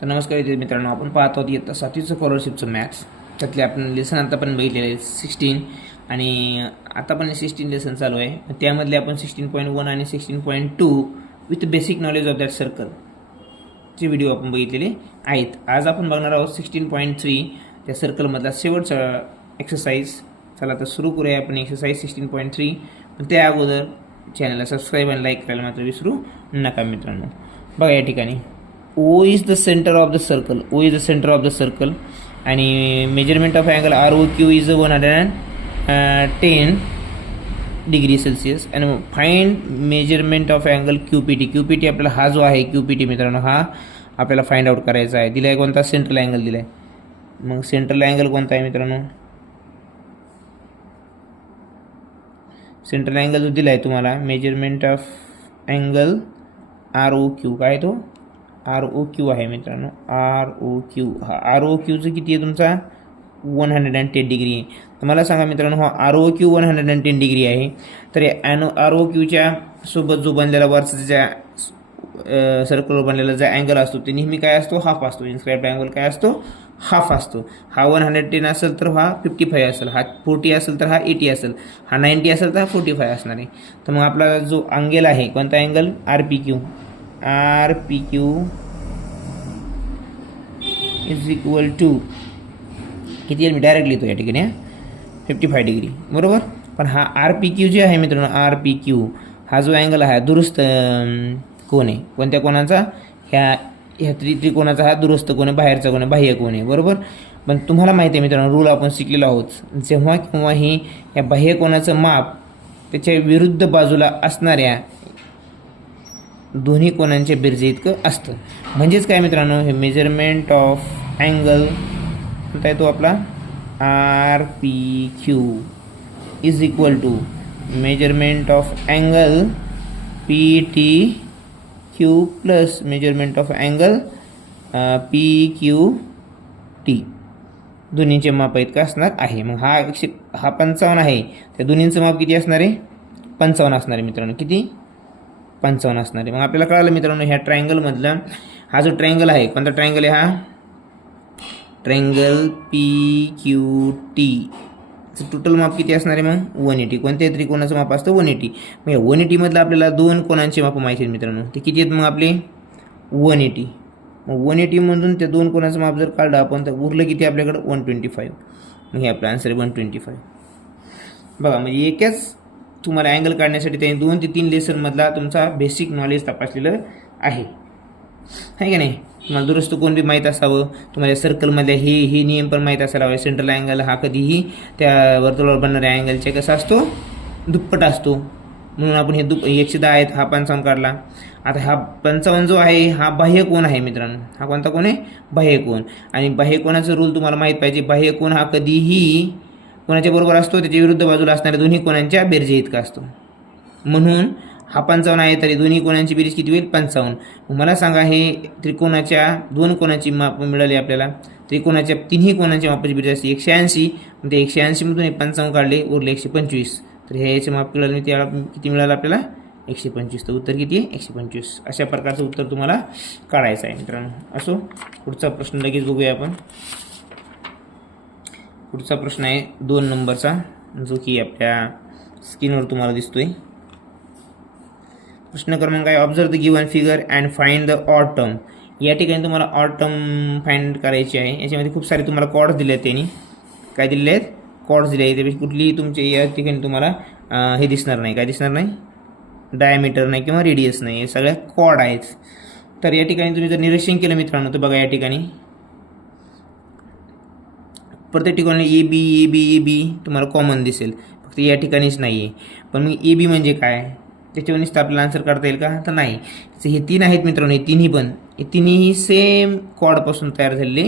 तर नमस्कार मित्रांनो, आपण पाहत आहोत इयत्ता 7वीचं स्कॉलरशिपचं मॅथ्स. त्यातले आपण लेसन आता पण बघितलेले आहे 16 आणि आता पण 16 लेसन चालू आहे. त्यामधले आपण 16.1 आणि 16.2 with basic knowledge of that सर्कलचे व्हिडिओ आपण बघितलेले आहेत. आज आपण बघणार आहोत 16.3 त्या सर्कलमधला शेवटचा एक्सरसाइज. चला तर सुरू करूया आपण एक्सरसाइज 16.3. पण त्या अगोदर चॅनलला सबस्क्राईब आणि लाईक करायला मात्र विसरू नका मित्रांनो. बघा या ठिकाणी O is the center of the circle. O is the center of the circle आणि measurement of angle ROQ is 110 degree Celsius. आणि find measurement of angle QPT आपल्याला हा जो आहे QPT मित्रांनो, हा आपल्याला फाइंड आउट करायचा आहे. दिला आहे कोणता? सेंट्रल अँगल दिला आहे. मग सेंट्रल अँगल कोणता आहे मित्रांनो? सेंट्रल अँगल जो दिला आहे तुम्हाला मेजरमेंट ऑफ अँगल ROQ, काय तो ROQ आहे मित्रांनो. ROQ हा ROQचं किती आहे तुमचा? 110 डिग्री आहे. तर मला सांगा मित्रांनो, हा ROQ 110 डिग्री आहे. तर ROQच्या सोबत जो बनलेला वरचा ज्या सर्कलवर बनलेला जो अँगल असतो ते नेहमी काय असतो? हाफ असतो. इन्स्क्राइब्ड अँगल काय असतो? हाफ असतो. हा 110 असेल तर हा 55 असेल, हा 40 असेल तर हा 80 असेल, हा 90 असेल तर हा 45 असणार आहे. तर मग आपला जो अँगल आहे कोणता angle? RPQ is equal to किती आहे? मी डायरेक्ट लिहितो या ठिकाणी 55 डिग्री, बरोबर. पण हा RPQ जे आहे मित्रांनो, RPQ हा जो अँगल आहे दुरुस्त कोण आहे. कोणत्या कोणाचा? ह्या त्रिकोणाचा हा दुरुस्त कोण आहे, बाहेरचा कोण आहे, बाह्य कोण आहे, बरोबर. पण तुम्हाला माहिती आहे मित्रांनो, रूल आपण शिकलेलो आहोत. जेव्हा केव्हा ही या बाह्य कोणाचं माप त्याच्या विरुद्ध बाजूला असणाऱ्या दोन्ही कोणांच्या बेरजे इतकं असतं. म्हणजेच काय मित्रांनो, हे मेजरमेंट ऑफ अँगल कोणता आहे तो आपला? RPQ is equal to measurement of angle PTQ plus measurement of angle PQT. दोन्हींचे माप इतकं असणार आहे. मग हा 55 आहे, त्या दोन्हींचं माप किती असणार आहे? 55 असणार आहे मित्रांनो. किती? 55 असणार आहे. मग आपल्याला कळालं मित्रांनो, ह्या ट्रायंगलमधला हा जो ट्रायंगल आहे, कोणता ट्रायंगल आहे हा? ट्रायंगल PQT टोटल माप किती असणार आहे मग? 180. कोणत्या त्रिकोणाचं माप असतं? 180. मग या 180 मधलं आपल्याला दोन कोणांचे माप माहिती आहेत मित्रांनो. ते किती आहेत मग आपले? 180. मग 180 मधून त्या दोन कोणाचं माप जर काढलं आपण तर उरलं किती आपल्याकडं? 125. मग हे आपलं आन्सर आहे 125. बघा, म्हणजे एकाच तुम्हाला अँगल काढण्यासाठी त्याने 2 ते 3 लेसनमधला तुमचा बेसिक नॉलेज तपासलेलं आहे का नाही? तुम्हाला दुरुस्त कोण बी माहीत असावं, तुम्हाला सर्कलमधल्या हे नियम पण माहीत असायला हवे. सेंट्रल अँगल हा कधीही त्या वर्तुळावर बनणाऱ्या अँगलच्या कसा असतो? दुप्पट असतो. म्हणून आपण हे 110 आहेत, हा 55 काढला. आता हा 55 जो आहे हा बाह्य कोण आहे मित्रांनो. हा कोणता कोण आहे? बाह्य कोण. आणि बाह्य कोणाचा रूल तुम्हाला माहीत पाहिजे. बाह्य कोण हा कधीही कोणाच्या बरोबर असतो? त्याच्या विरुद्ध बाजूला असणाऱ्या दोन्ही कोणांच्या बेरजे इतका असतो. म्हणून हा 55 आहे, तरी दोन्ही कोणांची बेरीज किती होईल? 55. मला सांगा, हे त्रिकोणाच्या दोन कोणाची माप मिळाली आपल्याला. त्रिकोणाच्या तिन्ही कोणाची मापाची बेरीज असते 180. मग ते 180 मधून 55 काढले, उरले 125. तर हे याचे माप मिळाले किती मिळालं आपल्याला? 125. तर उत्तर किती आहे? 125. अशा प्रकारचं उत्तर तुम्हाला काढायचं आहे मित्रांनो. असो, पुढचा प्रश्न लगेच बघूया आपण. पुढचा प्रश्न आहे 2 नंबरचा, जो की आपल्या स्क्रीनवर तुम्हाला दिसतोय. प्रश्न क्रमांक आहे, observe the given figure and find the odd term. या ठिकाणी तुम्हाला ऑड टर्म फाइंड करायची आहे. याच्यामध्ये खूप सारे तुम्हाला कॉर्ड्स दिले आहेत. त्यांनी काय दिलेले आहेत? कॉर्ड्स दिले आहेत. त्यापेक्षा कुठलीही तुमचे या ठिकाणी तुम्हाला हे दिसणार नाही. काय दिसणार नाही? डायमीटर नाही किंवा रेडियस नाही, हे सगळ्या कॉर्ड आहेत. तर या ठिकाणी तुम्ही जर निरीक्षण केलं मित्रांनो, तर बघा या ठिकाणी प्रत्येक ठिकाणी AB तुम्हाला कॉमन दिसेल, फक्त या ठिकाणीच नाही आहे. पण मग AB म्हणजे काय? त्याच्यावरच आपल्याला आन्सर करता येईल का? तर नाही. हे 3 आहेत मित्रांनो, हे तिन्ही पण तिन्ही सेम कॉर्डपासून तयार झालेले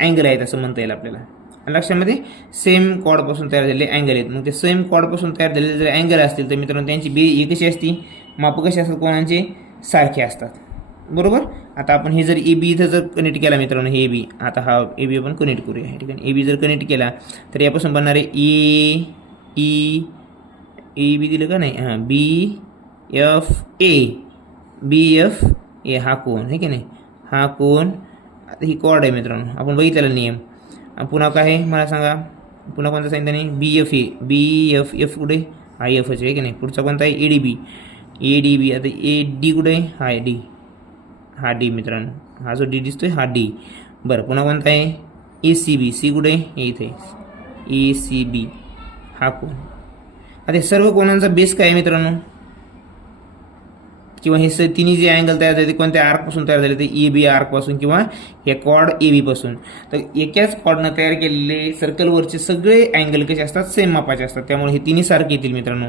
अँगल आहेत असं म्हणता येईल आपल्याला. लक्षामध्ये सेम कॉर्डपासून तयार झालेले अँगल आहेत. मग ते सेम कॉर्डपासून तयार झालेले जर अँगल असतील तर मित्रांनो त्यांची बेरीज कशी असते? माप कशी असतात? कोणाचे? सारखे असतात, बरोबर. आता आपण हे जर AB इथं जर कनेक्ट केला मित्रांनो, हे AB, आता हा AB आपण कनेक्ट करूया. या ठिकाणी AB जर कनेक्ट केला तर यापासून बनणारे AB दिलं का नाही? हां, BFA ए हा कोण आहे की नाही, हा कोण. आता ही कॉर्ड आहे मित्रांनो, आपण बघितलेला नियम. पुन्हा काय आहे मला सांगा, पुन्हा कोणता सांगितलं नाही, B F A, B F F कुठे, हा एफच आहे की नाही. पुढचा कोणता आहे, A D B, A D बी. आता ए डी कुठे आहे, हा डी, हा डी मित्रांनो, हा जो डी दिसतोय हा डी. बरं पुन्हा कोणता आहे, ए सी बी, सी कुठे आहे, इथे ए सी बी, हा कोण. आता सर्व कोणांचा बेस काय आहे मित्रांनो, किंवा हे तिन्ही जे अँगल तयार झाले ते कोणत्या आर्कपासून तयार झाले, ते ए बी आर्कपासून किंवा हे कॉर्ड ए बीपासून. तर एकाच कॉर्डनं तयार केलेले सर्कलवरचे सगळे अँगल कसे असतात, सेम मापाचे असतात. त्यामुळे हे तिन्ही सारखे येतील मित्रांनो.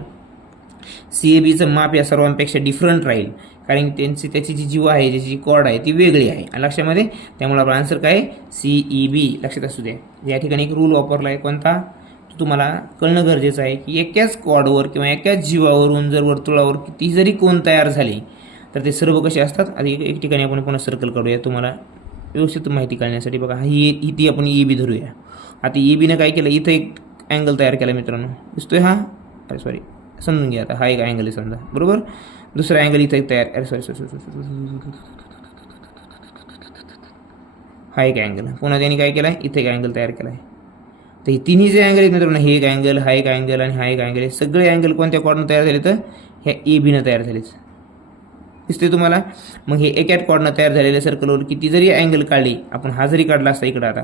सी ए बीचं माप या सर्वांपेक्षा डिफरंट राहील, कारण त्याची जी जीवा आहे, ज्याची जी कॉर्ड आहे ती वेगळी आहे लक्षामध्ये. त्यामुळे आपला आन्सर काय, सी ई बी लक्षात असू द्या. या ठिकाणी एक रूल वापरला आहे कोणता, तो तुम्हाला कळणं गरजेचं आहे की एकाच कॉर्डवर किंवा एकाच जीवावरून जर वर्तुळावर किती जरी कोण तयार झाले तर ते सर्व कसे असतात. आता एक ठिकाणी आपण पुन्हा सर्कल काढूया तुम्हाला व्यवस्थित माहिती कळण्यासाठी. बघा ही ती आपण ए बी धरूया. आता ए बीनं काय केलं, इथं एक अँगल तयार केला मित्रांनो, दिसतोय हा, अरे सॉरी समजून घ्या. आता हा एक अँगल आहे समजा, बरोबर. दुसरा अँगल इथं एक तयार, अरे सॉरी हा एक अँगल. पुन्हा त्यांनी काय केला, इथे एक अँगल तयार केला आहे. तर हे तिन्ही जे अँगल आहेत मित्रांनो, हे एक अँगल, हा एक अँगल आणि हा एक अँगल, हे सगळे अँगल कोणत्या कॉर्डनं तयार झाले, तर ह्या ए बीनं तयार झालेच, दिसते तुम्हाला. मग हे एकाच कॉर्डनं तयार झालेल्या सर्कलवर किती जरी अँगल काढले, आपण हा जरी काढला असता इकडं, आता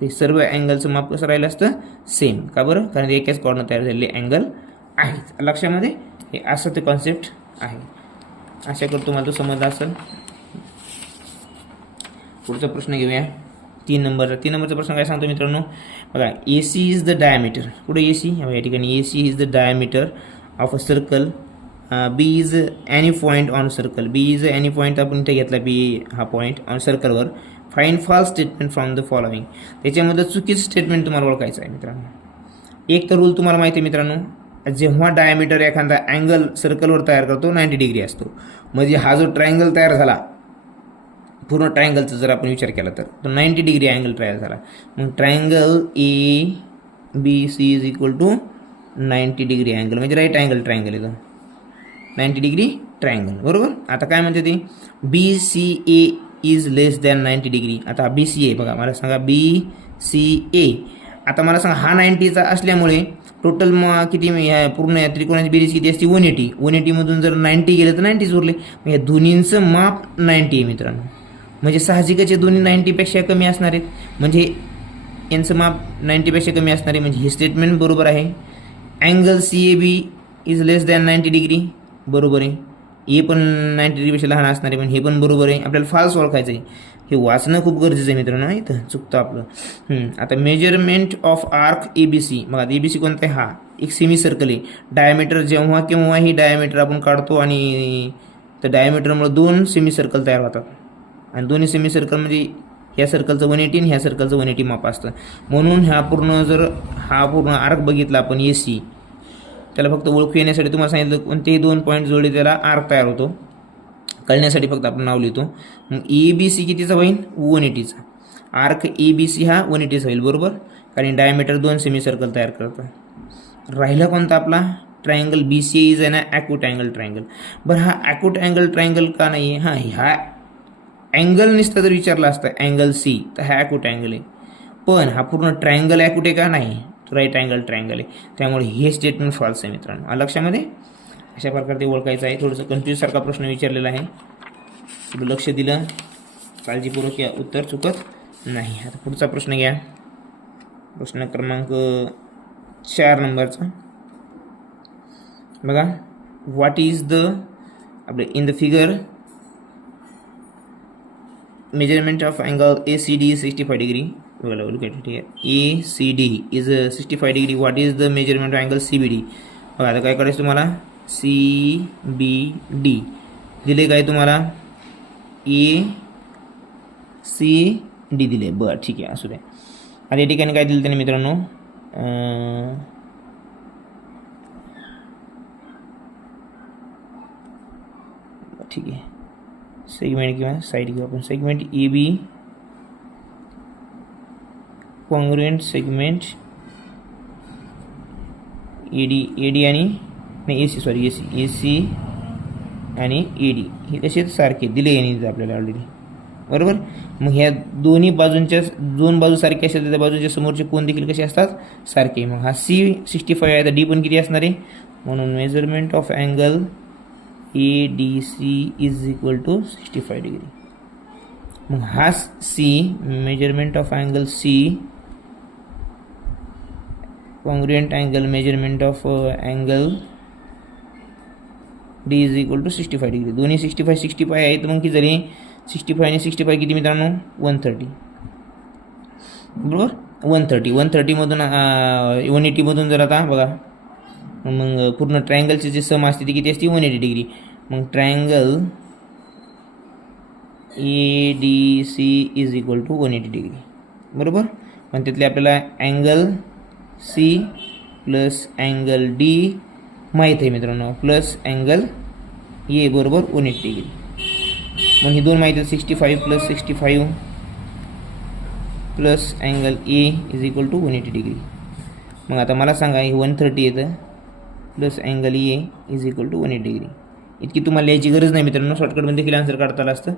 ते सर्व अँगलचं माप कसं राहिलं असतं, सेम. का बरं, कारण ते एकाच कॉर्डनं तयार झालेले अँगल आहेत लक्षामध्ये. हे असं ते कॉन्सेप्ट आहे. आशा करतो तुम्हाला तो समजला असेल. पुढचा प्रश्न घेऊया, 3 नंबरचा प्रश्न काय सांगतो मित्रांनो. बघा, A C is the diameter, कुठे ए सी, या ठिकाणी A C is the diameter of a circle. B is any point on circle, B is any point आपण इथे घेतला, बी हा पॉईंट ऑन सर्कलवर. Find false statement from the following, त्याच्यामध्ये चुकीचं स्टेटमेंट तुम्हाला ओळखायचं आहे मित्रांनो. एक तर रूल तुम्हाला माहिती आहे मित्रांनो, जेव्हा डायमीटर एखादा अँगल सर्कलवर तयार करतो 90 डिग्री असतो. म्हणजे हा जो ट्रायंगल तयार झाला, पूर्ण ट्रायंगलचा जर आपण विचार केला तर तो 90 डिग्री अँगल तयार झाला. मग triangle A B C is equal to 90 degree angle, म्हणजे राईट अँगल ट्रायंगल येतो, 90 डिग्री ट्रायंगल, बरोबर. आता काय म्हणते ते, B C A is less than 90 degree. आता बी सी ए बघा, मला सांगा बी सी ए. आता मला सांगा हा 90चा असल्यामुळे टोटल मग किती, पूर्ण या त्रिकोणाची बेरीज किती असते, 180. 180 मधून जर 90 गेलं तर 90 उरले. मग या दोन्हींचं माप 90 आहे मित्रांनो. म्हणजे साहजिकच हे दोन्ही 90पेक्षा कमी असणार आहेत, म्हणजे यांचं माप 90पेक्षा कमी असणार आहे. म्हणजे हे स्टेटमेंट बरोबर आहे. Angle C A B is less than 90 degree, बरोबर आहे. ए पण 90 डिग्रीपेक्षा लहान असणार आहे, पण हे पण बरोबर आहे. आपल्याला फाल्स ओळखायचं आहे, हे वाचणं खूप गरजेचं आहे मित्रांनो. इथं चुकतं आपलं. आता measurement of arc A B C, बघा ए बी सी कोणता आहे, हा एक सेमी सर्कल आहे. डायमीटर जेव्हा केव्हा ही डायमीटर आपण काढतो आणि त्या डायमीटरमुळे 2 सेमी सर्कल तयार होतात, आणि दोन्ही सेमी सर्कल म्हणजे ह्या सर्कलचं 180 आणि ह्या सर्कलचं 180 माप असतं. म्हणून हा पूर्ण आर्क बघितला आपण ए सी, त्याला फक्त ओळखू येण्यासाठी तुम्हाला सांगितलं कोणतेही 2 पॉईंट जोडले त्याला आर्क तयार होतो, कळण्यासाठी फक्त आपण नाव लिहितो. मग ए बी सी कितीचा होईल, 180चा. आर्क ए बी सी हा 180चा होईल, बरोबर, कारण डायमीटर 2 सेमी सर्कल तयार करतं. राहिला कोणता आपला, triangle B C is an acute angle triangle. बरं, हा ॲक्यूट अँगल ट्रायंगल का नाही आहे, ह्या अँगल नुसतं जर विचारलं असतं अँगल सी तर हा ॲक्यूट अँगल आहे. पण हा पूर्ण ट्रायंगल ॲक्यूट आहे का, नाही, राईट अँगल ट्रायंगल आहे. त्यामुळे हे स्टेटमेंट फॉल्स आहे मित्रांनो, लक्षामध्ये. अशा प्रकारे ते ओळखायचं आहे. थोडंसं कन्फ्यूज सारखा प्रश्न विचारलेला आहे, थोडं लक्ष दिलं काळजीपूर्वक या उत्तर चुकत नाही. आता पुढचा प्रश्न घ्या, प्रश्न क्रमांक 4 नंबरचा. बघा, व्हॉट इज द, आपले in the figure measurement of angle ACD is 65 degree. Well, look at it here. ACD is 65 degree. What is the measurement of angle CBD? बघा, आता काय करायचं तुम्हाला, CBD दिले काय तुम्हाला, ACD दिले, बरं ठीक आहे, असू द्या. आता या ठिकाणी काय दिलं त्याने मित्रांनो, ठीक आहे, सेगमेंट किंवा साईड घेऊ आपण. Segment A B congruent segment A D आणि नाही A C, sorry A C आणि AD हे कसे सारखे दिले यांनी आपल्याला ऑलरेडी, बरोबर. मग ह्या दोन्ही बाजूंच्या दोन बाजू सारखे असतात, त्या बाजूच्या समोरचे कोण देखील कसे असतात, सारखे. मग हा C65 आहे, तर D पण किती असणार आहे, म्हणून measurement of angle ADC is equal to 65 degree. मग हा C measurement of angle C congruent angle measurement of angle D is equal to 65 degree. दोन्ही 65 आहेत, मग किती झाली, 65 आणि 65 किती मित्रांनो, 130, बरोबर. 130 मधून 180 मधून जर आता बघा, मग पूर्ण ट्रायंगलची जी सम असते ती किती असते, 180 डिग्री. मग triangle ADC is equal to 180 degree, बरोबर. पण त्यातले आपल्याला angle C plus angle D माहीत आहे मित्रांनो, प्लस अँगल A बरोबर 180 डिग्री. मग ही दोन माहिती आहेत, 65 plus 65 plus angle A is equal to 180 degree. मग आता मला सांगा, हे 130 येतं plus angle A is equal to 180 degree. इतकी तुम्हाला लिहायची गरज नाही मित्रांनो, शॉर्टकटमध्ये देखील आन्सर काढता आलं असतं,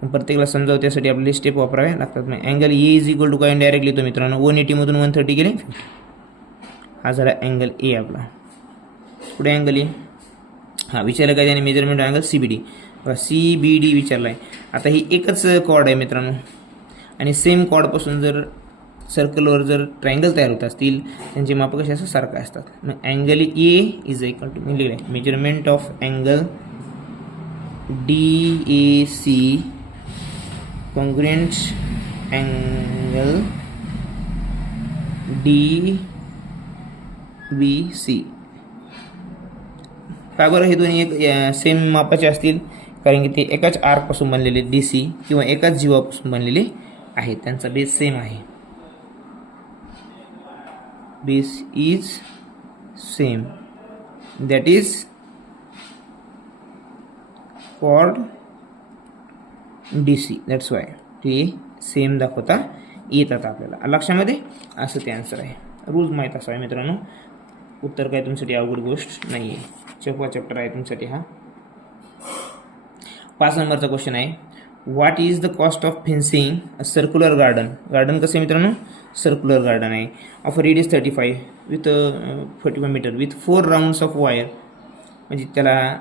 पण प्रत्येकाला समजावं त्यासाठी आपल्याला स्टेप वापराव्या लागतात. मग angle A is equal to काय डायरेक्ट लिहितो मित्रांनो, 180 मधून 130 गेले 50. हा झाला अँगल A आपला. पुढे अँगल A, हा विचारलं काय त्याने, मेजरमेंट अँगल CBD. CBD विचारला आहे. आता ही एकच कॉर्ड आहे मित्रांनो, आणि सेम कॉर्डपासून जर सर्कलवर जर ट्रायंगल तयार होत असतील, त्यांचे माप कसे असं सारखं असतात. मग angle A is equal to मी लिहिलं आहे, measurement of angle DAC congruent angle DBC. का बरं हे दोन्ही एक सेम मापाचे असतील, कारण की ते एकाच आर्कपासून बनलेले DC किंवा एकाच जीवापासून बनलेले आहेत, त्यांचा बेस सेम आहे. Base is same, that is called DC. That's why ते सेम दाखवता येतात आपल्याला. लक्षामध्ये असं ते आन्सर आहे. रूल्स माहीत असावे मित्रांनो. उत्तर काय तुमच्यासाठी अवघड गोष्ट नाही आहे, चौथा चॅप्टर आहे तुमच्यासाठी हा. 5 नंबरचा क्वेश्चन आहे, what is the cost of fencing a circular garden. Garden कसं आहे मित्रांनो, सर्क्युलर गार्डन आहे, of radius 35 with 45 metre with 4 rounds of wire. म्हणजे त्याला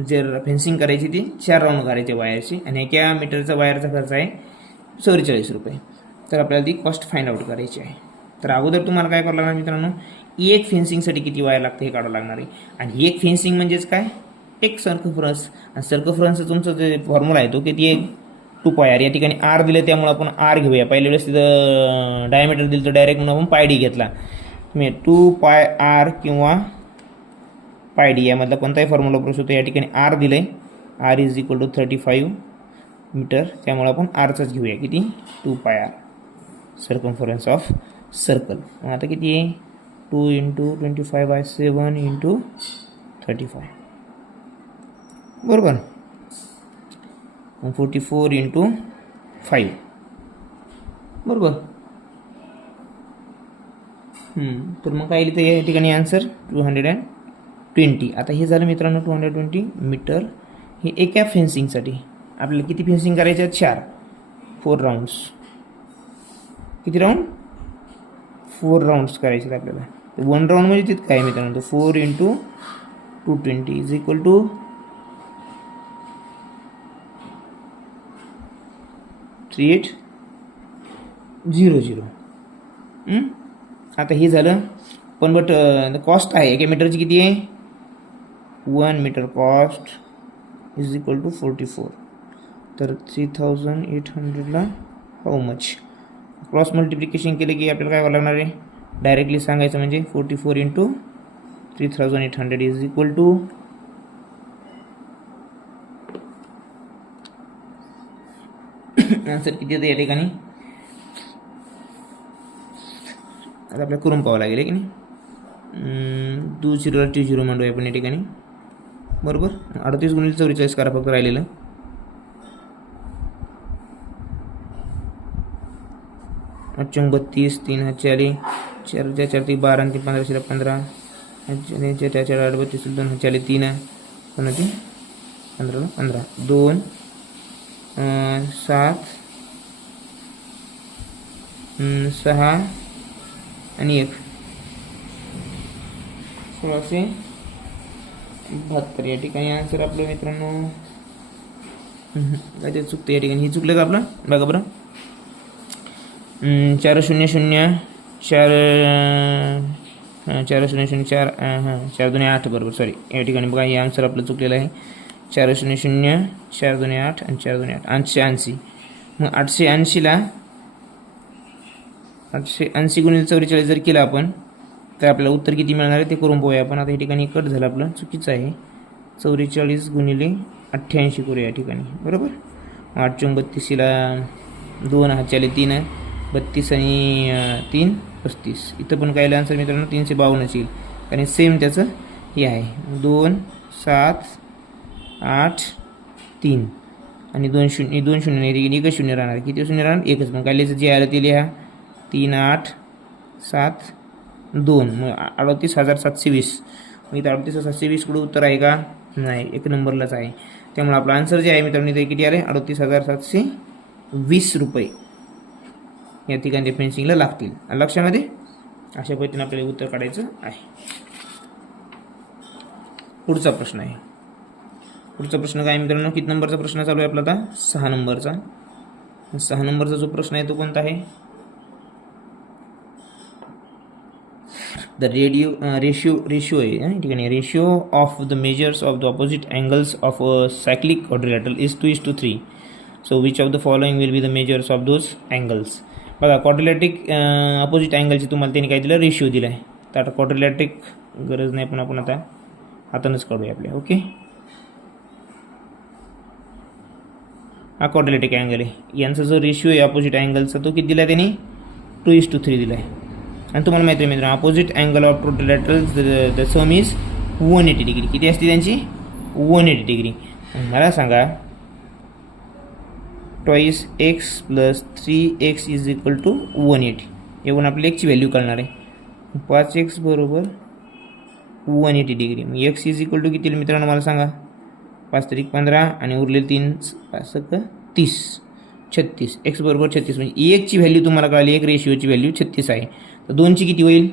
जर फेन्सिंग करायची ती 4 राऊंड करायची वायरची, आणि एका मीटरचा वायरचा खर्च आहे 44 रुपये. तर आपल्याला ती कॉस्ट फाइंड आउट करायची आहे. तर अगोदर तुम्हाला काय करावं लागणार मित्रांनो, एक फेन्सिंगसाठी किती वायर लागते हे काढावं लागणार आहे. आणि एक फेन्सिंग म्हणजेच काय, एक सर्कम्फरन्स. आणि सर्कम्फरन्सचं तुमचं जे फॉर्म्युला आहे तो किती आहे, 2πr. या ठिकाणी R दिले त्यामुळे आपण R घेऊया. पहिल्या वेळेस तिथं डायमीटर दिलं तर डायरेक्ट म्हणून आपण πd घेतला. तुम्ही 2πr किंवा πd यामधला कोणताही फॉर्म्युला वापरू शकतो. या ठिकाणी R दिले, R is equal to 35 metre, त्यामुळे आपण Rचाच घेऊया. किती, 2πr सर्कम्फरन्स ऑफ सर्कल. मग आता किती आहे, 2 × 25/7 × 35, बरोबर. 44 × 5, बरोबर. तर मग काय लिहितं या ठिकाणी आन्सर 220. आता हे झालं मित्रांनो 220 मीटर. हे एका फेन्सिंगसाठी आपल्याला किती फेन्सिंग करायचे आहेत, 4 राऊंड्स. किती राऊंड, 4 राऊंड्स करायचे आहेत आपल्याला. तर 1 राऊंड म्हणजे तिथं काय मित्रांनो, 4 × 220 इज इक्वल टू 3800. आता हे झालं. पण बट कॉस्ट आहे एका मीटरची किती आहे, 1 metre cost is equal to 44. तर 3800ला हाऊ मच, क्रॉस मल्टिप्लिकेशन केलं की आपल्याला काय करावं लागणार आहे, डायरेक्टली सांगायचं म्हणजे 44 × 3800 इज इक्वल टू आन्सर किती येतं या ठिकाणी. आता आपल्याला करून पाहावं लागेल की नाही. 2 0 2 0 मांडूया आपण या ठिकाणी, बरोबर. 38 × 44 करा फक्त राहिलेलं. चौंग 32, 3 × 4 4 × 4 = 12 आणि 3 15 × 15 4 × 4 = 8 32 2 × 4 = 3 पुन्हा ती 15 15 2 7 6 आणि 1 1672 या ठिकाणी आन्सर आपलं मित्रांनो काय ते चुकतं या ठिकाणी. हे चुकलं का आपलं बघा बरं. 4 0 0 4 4 0 0 4 4 2 8 बरोबर. सॉरी या ठिकाणी बघा हे आन्सर आपलं चुकलेलं आहे. 4 0 0 4 2 8 आणि 4 2 8 880. मग 880ला 880 गुणिले 44 जर केलं आपण तर आपल्याला उत्तर किती मिळणार आहे ते करून पाहूया आपण. आता या ठिकाणी कट झालं आपलं चुकीचं आहे. 44 गुणिले 88 करूया या ठिकाणी बरोबर. 8 चौक 32ला 2 हातच्याले 3 आहे 32 आणि 3 35. इथं पण काय आन्सर मित्रांनो 352 येईल कारण सेम त्याचं हे आहे. 2 7 8 3 आणि 2 0 2 0 नाही एकच शून्य राहणार. किती शून्य राहणार एकच. मग काय जे आलं ते लिहा 3 8 7 2 मग 38,720. मग इथं 38,720 कुठं उत्तर आहे का नाही 1 नंबरलाच आहे. त्यामुळे आपलं आन्सर जे आहे मित्रांनो ते किती आले 38,720 रुपये या ठिकाणी फेन्सिंगला लागतील. लक्षामध्ये अशा पद्धतीने आपल्याला उत्तर काढायचं आहे. पुढचा प्रश्न आहे. पुढचा प्रश्न काय मित्रांनो किती नंबरचा प्रश्न चालू आहे आपला आता 6 नंबरचा. 6 नंबरचा जो प्रश्न आहे तो कोणता आहे. द रेशियो आहे ठीक आहे. Ratio of the measures of the opposite angles of a cyclic quadrilateral is 2:3. So which of the following will be the measures of those angles. बघा क्वाड्रिलॅट्रिक अपोजिट अँगलची तुम्हाला त्यांनी काय दिलं रेशिओ दिला आहे. तर आता क्वाड्रिलॅट्रिक गरज नाही पण आपण आता हातानंच काढूया आपल्या. ओके हा क्वाड्रिलॅट्रिक अँगल आहे. यांचा जो रेशिओ आहे अपोजिट अँगलचा तो किती दिला आहे त्यांनी 2:3 दिला आहे. आणि तुम्हाला माहिती आहे मित्रांनो opposite angle of quadrilaterals the some is 180 degree. किती असते त्यांची 180 डिग्री. मला सांगा 2x + 3x = 180. येऊन आपल्याला एक्सची व्हॅल्यू कळणार आहे. 5x बरोबर 180 डिग्री. मग x = किती मित्रांनो मला सांगा 5 3 15 आणि उरलेले 3 5 30 36. x बरोबर 36 म्हणजे एकची व्हॅल्यू तुम्हाला कळाली. एक रेशिओची व्हॅल्यू 36 आहे. तर 2ची किती होईल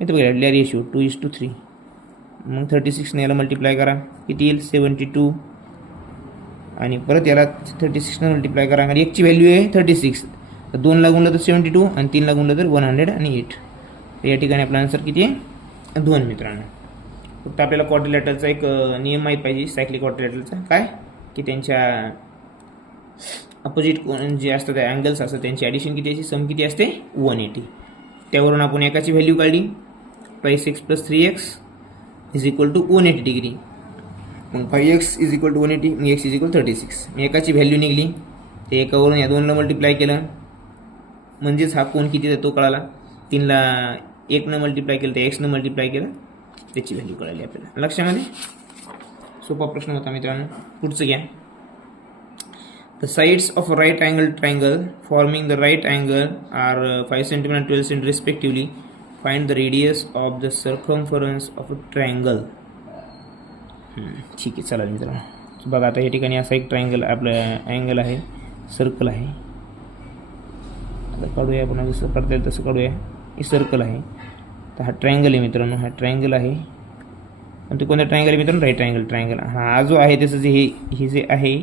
इथं बघा रेशिओ 2:3. मग 36 ने याला मल्टिप्लाय करा किती येईल 72 आणि परत याला 36 ने मल्टिप्लाय करा आणि एकची व्हॅल्यू आहे 36. तर 2 ला गुणलं तर 72 आणि 3 ला गुणलं तर 108. तर या ठिकाणी आपला आन्सर किती आहे 2 मित्रांनो. फक्त आपल्याला क्वाड्रिलॅटरचा एक नियम माहीत पाहिजे सायक्लिक क्वाड्रिलॅटरचा काय की त्यांच्या अपोजिट जे असतात अँगल्स असतात त्यांची ॲडिशन किती असते सम किती असते 180. त्यावरून आपण एकाची व्हॅल्यू काढली 5x + 3x = 180 डिग्री. मग 5x = 180 मग x = 36. मी एकाची व्हॅल्यू निघली ते एकावरून या 2ला मल्टिप्लाय केलं म्हणजेच हा कोण किती तो कळाला. 3ला 1 मल्टिप्लाय केलं तर x मल्टिप्लाय केलं त्याची व्हॅल्यू कळाली आपल्याला. लक्षामध्ये सोपा प्रश्न होता मित्रांनो. पुढचं घ्या. The sides of a right angled triangle forming the right angle are 5 cm and 12 cm respectively. Find the radius of the circumference of a triangle. ठीक आहे चला मित्रांनो बघा आता या ठिकाणी असा एक ट्रायंगल आपलं अँगल आहे सर्कल आहे. आता काढूया आपण जसं काढता येईल तसं काढूया. हे सर्कल आहे तर हा ट्रायंगल आहे मित्रांनो. हा ट्रायंगल आहे आणि ते कोणता ट्रायंगल आहे मित्रांनो राईट ट्रायंगल. हा जो आहे त्याचं जे हे जे आहे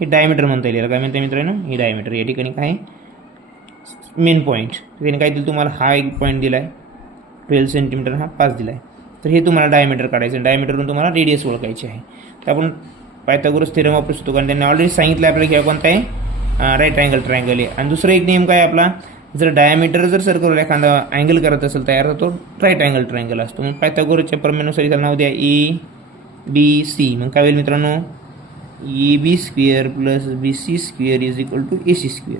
हे डायमीटर म्हणता येईल. काय म्हणता मित्रांनो हे डायमीटर. या ठिकाणी काय मेन पॉईंट त्याने काय दिलं तुम्हाला हा एक पॉईंट दिला आहे 12 सेंटीमीटर हा 5 दिला आहे. तर हे तुम्हाला डायमीटर काढायचं. डायमीटरवरून तुम्हाला रेडियस ओळखायची आहे. तर आपण पायथागोरस थेरम वापरू शकतो कारण त्यांनी ऑलरेडी सांगितलं आपल्याला की कोणता आहे राईट अँगल ट्रायंगल आहे. आणि दुसरा एक नियम काय आपला जर डायमीटर जर सर्कलवर एखादा अँगल करत असेल तयार तर तो राईट अँगल ट्रायंगल असतो. मग पायथागोरसच्या प्रमेयानुसार त्याचं नाव द्या ABC. मग काय होईल मित्रांनो AB² + BC² = AC².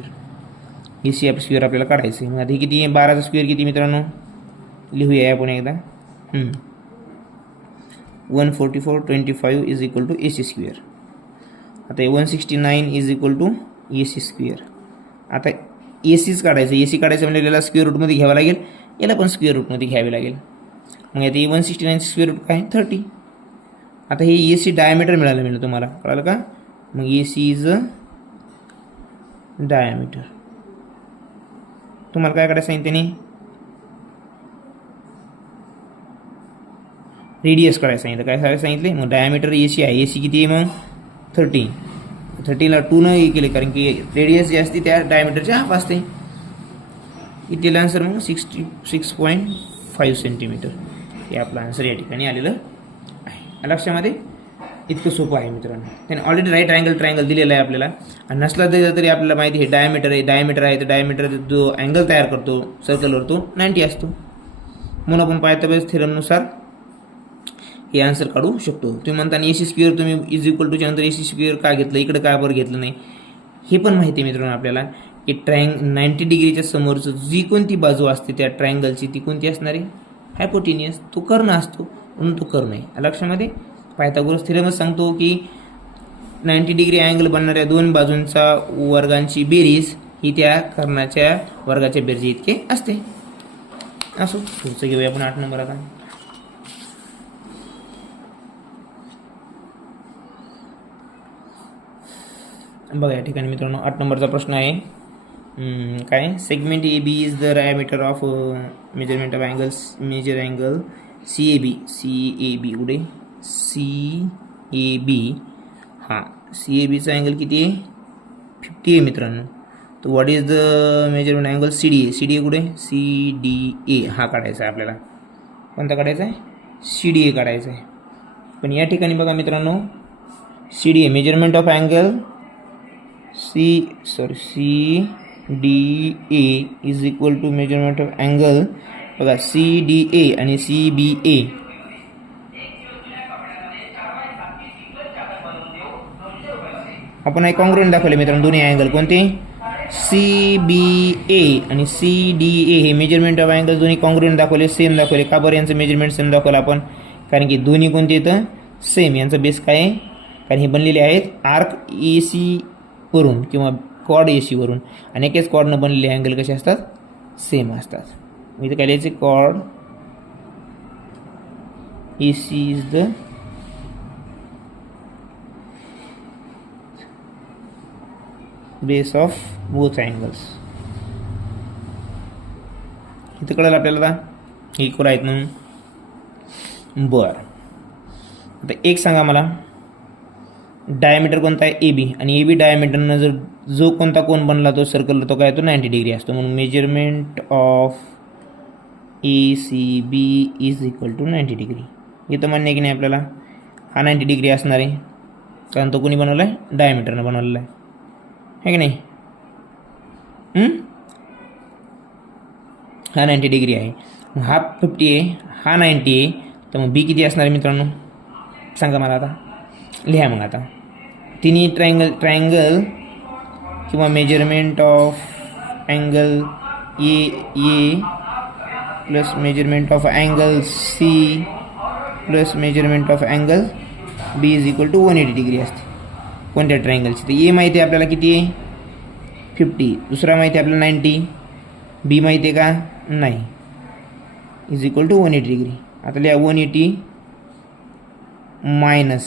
AC square आपल्याला काढायचं आहे. मग आधी किती आहे 12चा स्क्वेअर किती मित्रांनो लिहूया आपण एकदा 144/25 = AC². आता 169 = AC². आता ACच काढायचं. AC काढायचं म्हणजे याला स्क्वेअर रूटमध्ये घ्यावं लागेल. याला पण स्क्वेअर रूटमध्ये घ्यावे लागेल. मग आता 169 स्क्वेअर रूट काय 30. आता हे ए सी डायमीटर मिळालं तुम्हाला, कळालं का? मग ए सी इज अ डायमीटर. तुम्हाला काय करायचं सांगितलं त्यांनी? रेडियस करायचं सांगितलं. काय करायचं सांगितले? मग डायमीटर ए सी आहे. ए सी किती आहे मग? 30. 30ला 2 हे केले, कारण की रेडियस जे असते त्या डायमीटरच्या हाफ असते. किती आन्सर मग? 66.5 सेंटीमीटर. हे आपलं आन्सर या ठिकाणी आलेलं आहे. लक्षामध्ये इतकं सोपं आहे मित्रांनो. त्याने ऑलरेडी राईट ट्रायंगल दिलेला आहे आपल्याला, आणि नसला तरी आपल्याला माहिती आहे डायमीटर आहे. तर डायमीटर जो अँगल तयार करतो सर्कलवर तो 90 असतो. म्हणून आपण पायथागोरस थेरमनुसार हे आन्सर काढू शकतो. तुम्ही म्हणता AC स्क्वेअर तुम्ही इज इक्वल टूच्या नंतर AC स्क्वेअर का घेतलं, इकडे का बरं घेतलं नाही, हे पण माहिती आहे मित्रांनो आपल्याला. की 90 डिग्रीच्या समोरचं जी कोणती बाजू असते त्या ट्रायंगलची ती कोणती असणार आहे? हायपोटेनियस. तो कर्ण असतो म्हणून तो कर्ण आहे. लक्षामध्ये पायथागोरस थेरमच सांगतो की 90 डिग्री अँगल बनणाऱ्या दोन बाजूंचा वर्गांची बेरीज ही त्या कर्णाच्या वर्गाच्या बेरजी इतके असते. असो, पुढचं घेऊया आपण 8 नंबर. आता बघा या ठिकाणी मित्रांनो 8 नंबरचा प्रश्न आहे. काय? Segment A B is the diameter of measurement of angles, major angle C A B कुठे? CAB. हां, CABचा अँगल किती आहे? 50 आहे मित्रांनो. तर what is the measurement angle CDA कुठे? CDA हा काढायचा आहे आपल्याला. कोणता काढायचा आहे? CDA काढायचा आहे. पण या ठिकाणी बघा मित्रांनो, CDA measurement of angle CDA is equal to measurement of angle. बघा CDA आणि CBA आपण एक कॉन्ग्रुएंट दाखवले मित्रांनो. दोन्ही अँगल कोणते? CBA आणि CDA हे मेजरमेंट ऑफ अँगल दोन्ही कॉन्ग्रुएंट दाखवले, सेम दाखवले. का बरं यांचं मेजरमेंट सेम दाखवलं आपण? कारण की दोन्ही कोणते येतं? सेम. यांचा बेस काय आहे? कारण हे बनलेले आहेत आर्क AC वरून किंवा कॉर्ड AC वरून, आणि एकाच कॉर्डनं बनलेले अँगल कसे असतात? सेम असतात. इथे काय लिहायचे? Chord AC is the base of both angles. इथं कळलं आपल्याला आता इक्वल आहेत म्हणून. बरं, आता एक सांगा मला, डायमीटर कोणता आहे? AB, आणि AB डायमीटरनं जर जो कोणता कोन बनला तो सर्कल तो काय? तो 90 डिग्री असतो. म्हणून measurement of ACB is equal to 90 degree. हे तर मान्य आहे की नाही आपल्याला? हा 90 डिग्री असणार आहे, कारण तो कोणी बनवला आहे? डायमीटरनं बनवलेला आहे की नाही? हा 90 डिग्री आहे. हा 50 आहे, हा 90 आहे. तर मग B किती असणार आहे मित्रांनो? सांगा मला. आता लिहा मग. आता तिन्ही ट्रायंगल किंवा measurement of angle A plus measurement of angle C plus measurement of angle B is equal to 180 degree असते. कोणत्या ट्रायंगलची? तर A माहिती आहे आपल्याला किती आहे? 50. दुसरा माहिती आहे आपल्याला 90. B माहिती आहे का? नाही. Is equal to 180 degree. आता लिहा 180 मायनस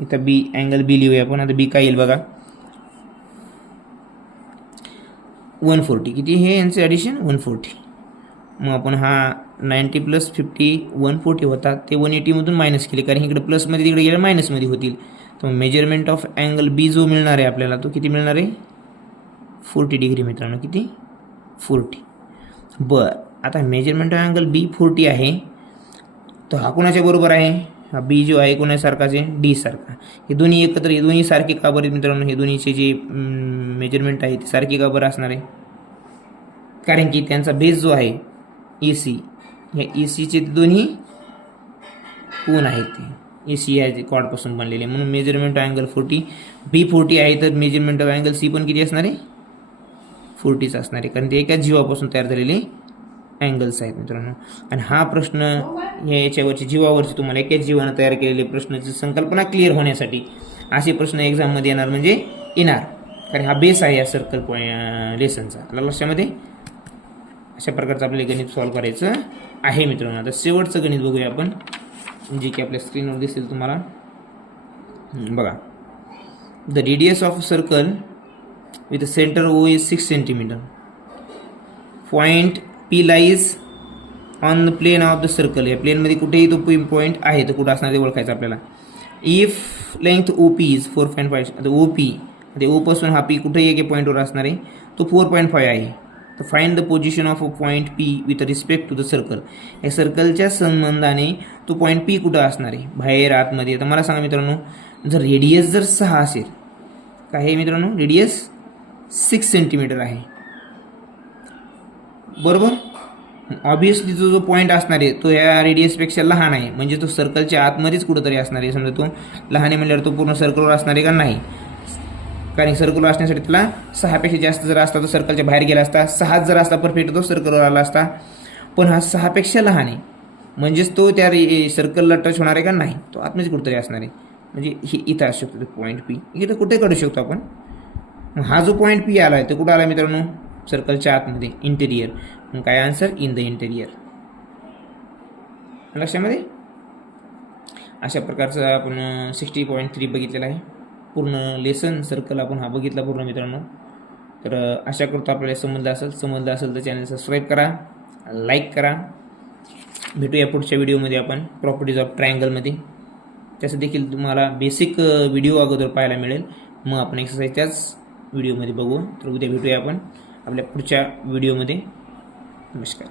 इथं B, अँगल B लिहूया आपण. आता B काय येईल बघा? 140. किती हे यांचे ॲडिशन? 140. मग आपण हा 90 प्लस 50 140 होता, ते 180मधून मायनस केले, कारण इकडे प्लसमध्ये तिकडे गेलं मायनसमध्ये होतील. तर मेजरमेंट ऑफ अँगल B जो मिळणार आहे आपल्याला तो किती मिळणार आहे? 40 डिग्री मित्रांनो. किती? 40. बरं, आता मेजरमेंट ऑफ अँगल B 40 आहे, तर हा कोणाच्या बरोबर आहे? हा B जो आहे कोणासारखाच आहे? D सारखा. हे दोन्ही एकत्र, हे दोन्ही सारखे का बरे मित्रांनो? हे दोन्हीचे जे मेजरमेंट आहे ते सारखे का बरं असणार आहे? कारण की त्यांचा बेस जो आहे AC, ह्या ACचे दोन्ही कोन आहेत, ते AC आहे ते कॉर्डपासून बनलेले, म्हणून मेजरमेंट ऑफ अँगल 40. B 40 आहे, तर मेजरमेंट ऑफ अँगल C पण किती असणार आहे? 40च असणार आहे, कारण ते एकाच जीवापासून तयार झालेले अँगल्स आहेत मित्रांनो. आणि हा प्रश्न याच्यावरची जीवावरची तुम्हाला एकाच जीवानं तयार केलेले प्रश्नाची संकल्पना क्लिअर होण्यासाठी असे प्रश्न एक्झाममध्ये येणार म्हणजे येणार, कारण हा बेस आहे या सर्कल लेसनचा. आपल्या लक्षामध्ये अशा प्रकारचं आपले गणित सॉल्व्ह करायचं आहे मित्रांनो. आता शेवटचं गणित बघूया आपण. जे की आपल्या स्क्रीनवर दिसेल तुम्हाला. बघा, the radius of circle with centre O is 6 centimetre. Point P lies on the plane of the circle. या प्लेनमध्ये कुठेही तो पॉईंट आहे तर कुठं असणार ते ओळखायचं आपल्याला. If length O P is 4.5. आता ओ पी ते ओ पासून हा पी कुठेही एके पॉईंटवर असणार आहे, तो 4.5 आहे. तर find the position of a point P with respect to the circle. या सर्कलच्या संबंधाने तो पॉईंट पी कुठं असणार आहे, बाहेर आतमध्ये. तर मला सांगा मित्रांनो, जर रेडियस जर 6 असेल, काय आहे मित्रांनो, रेडियस 6 सेंटीमीटर आहे, बरोबर. ऑब्विसली जो पॉईंट असणार आहे तो या रेडियसपेक्षा लहान आहे, म्हणजे तो सर्कलच्या आतमध्येच कुठंतरी असणार आहे. समजा तो लहान आहे म्हणल्यावर तो पूर्ण सर्कलवर असणार आहे का नाही, कारण सर्कलवर असण्यासाठी त्याला 6 पेक्षा जास्त जर असता तो सर्कलच्या बाहेर गेला असता. 6 जर असता परफेक्ट तो सर्कलवर आला असता, पण हा 6 पेक्षा लहान आहे, म्हणजेच तो त्या सर्कलला टच होणार आहे का नाही, तो आतमध्ये कुठंतरी असणार आहे. म्हणजे हे इथं असू शकतो पॉईंट पी, इथं कुठे काढू शकतो आपण. हा जो पॉईंट पी आला आहे तो कुठं आला मित्रांनो, सर्कलच्या आतमध्ये, इंटेरियर. मग काय आन्सर, इन द इंटेरियर. लक्षामध्ये. अशा प्रकारचं आपण 60.3 बघितलेलं आहे. पूर्ण लेसन सर्कल आपण हा बघितला पूर्ण मित्रांनो. तर आशा करतो आपल्याला समजलं असेल तर चॅनल सबस्क्राईब करा, लाईक करा. भेटूया पुढच्या व्हिडिओमध्ये आपण प्रॉपर्टीज ऑफ ट्रायंगलमध्ये. त्याचं देखील तुम्हाला बेसिक व्हिडिओ अगोदर पाहायला मिळेल, मग आपण एक्सरसाइज त्याच व्हिडिओमध्ये बघू. तर उद्या भेटूया आपण आपल्या पुढच्या व्हिडिओमध्ये. नमस्कार.